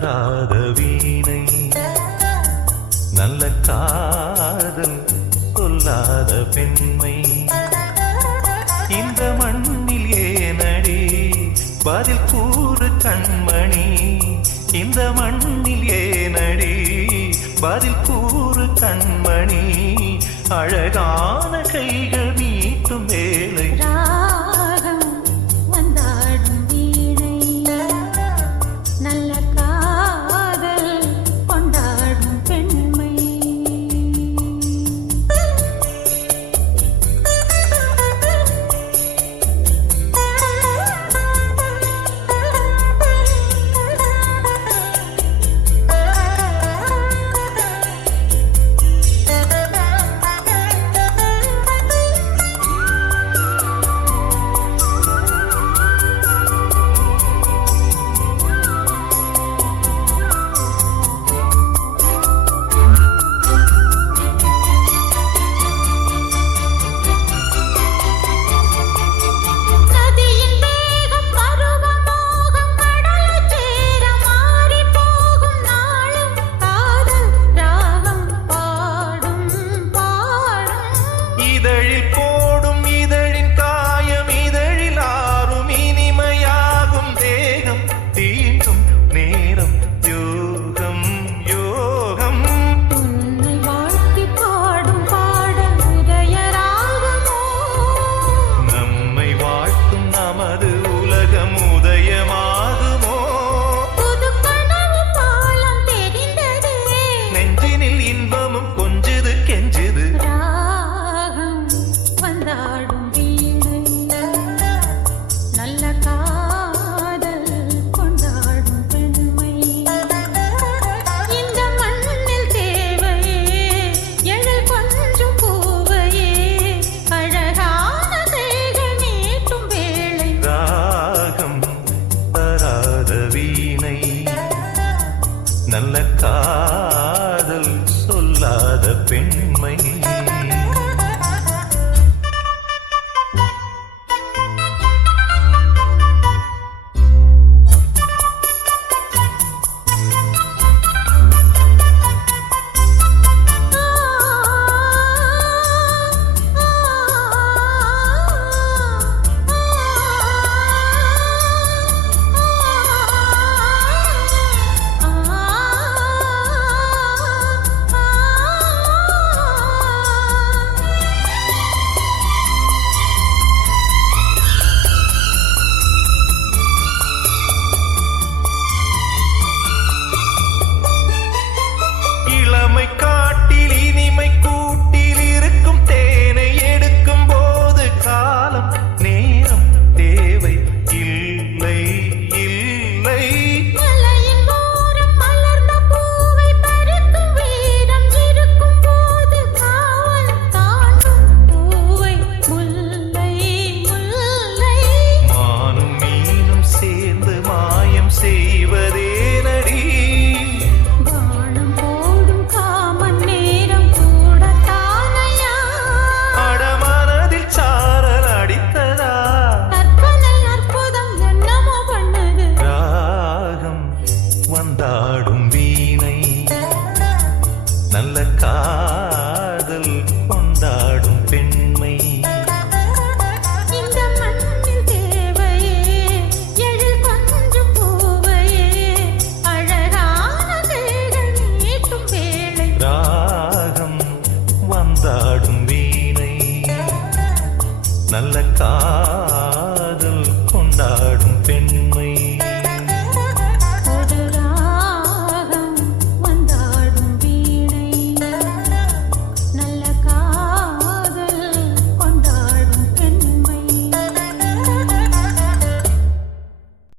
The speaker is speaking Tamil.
தராத வீணை. நல்ல காதல் கொல்லாத பெண்மை. இந்த மண்ணில் ஏனடி? பதில் கூறு கண்மணி. இந்த மண்ணில் ஏனடி? பதில் கூறு கண்மணி. அழகான கைகள் இன்பம் நல்ல காதல் சொல்லாத பெண்மை. நல்ல கா